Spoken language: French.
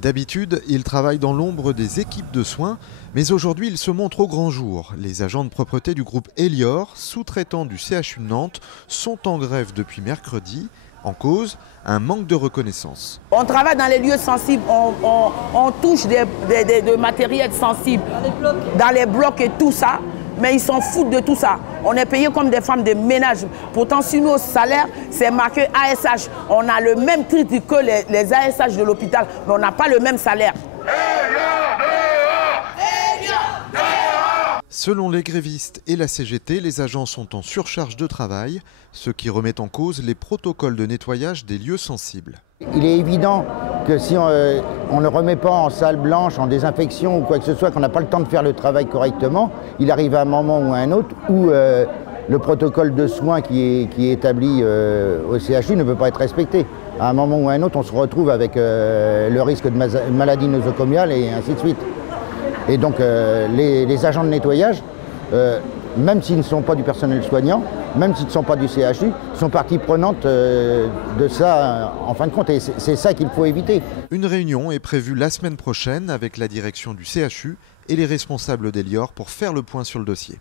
D'habitude, ils travaillent dans l'ombre des équipes de soins, mais aujourd'hui ils se montrent au grand jour. Les agents de propreté du groupe Elior, sous-traitant du CHU de Nantes, sont en grève depuis mercredi. En cause, un manque de reconnaissance. On travaille dans les lieux sensibles, on touche de matériel sensible, dans les blocs et tout ça, mais ils s'en foutent de tout ça. On est payé comme des femmes de ménage. Pourtant, sur nos salaires, c'est marqué ASH. On a le même titre que les ASH de l'hôpital, mais on n'a pas le même salaire. Selon les grévistes et la CGT, les agents sont en surcharge de travail, ce qui remet en cause les protocoles de nettoyage des lieux sensibles. Il est évident que si on ne le remet pas en salle blanche, en désinfection ou quoi que ce soit, qu'on n'a pas le temps de faire le travail correctement, il arrive à un moment ou à un autre où le protocole de soins qui est établi au CHU ne peut pas être respecté. À un moment ou à un autre, on se retrouve avec le risque de maladie nosocomiale et ainsi de suite. Et donc les agents de nettoyage, même s'ils ne sont pas du personnel soignant, même s'ils ne sont pas du CHU, sont partie prenante de ça en fin de compte. Et c'est ça qu'il faut éviter. Une réunion est prévue la semaine prochaine avec la direction du CHU et les responsables d'Elior pour faire le point sur le dossier.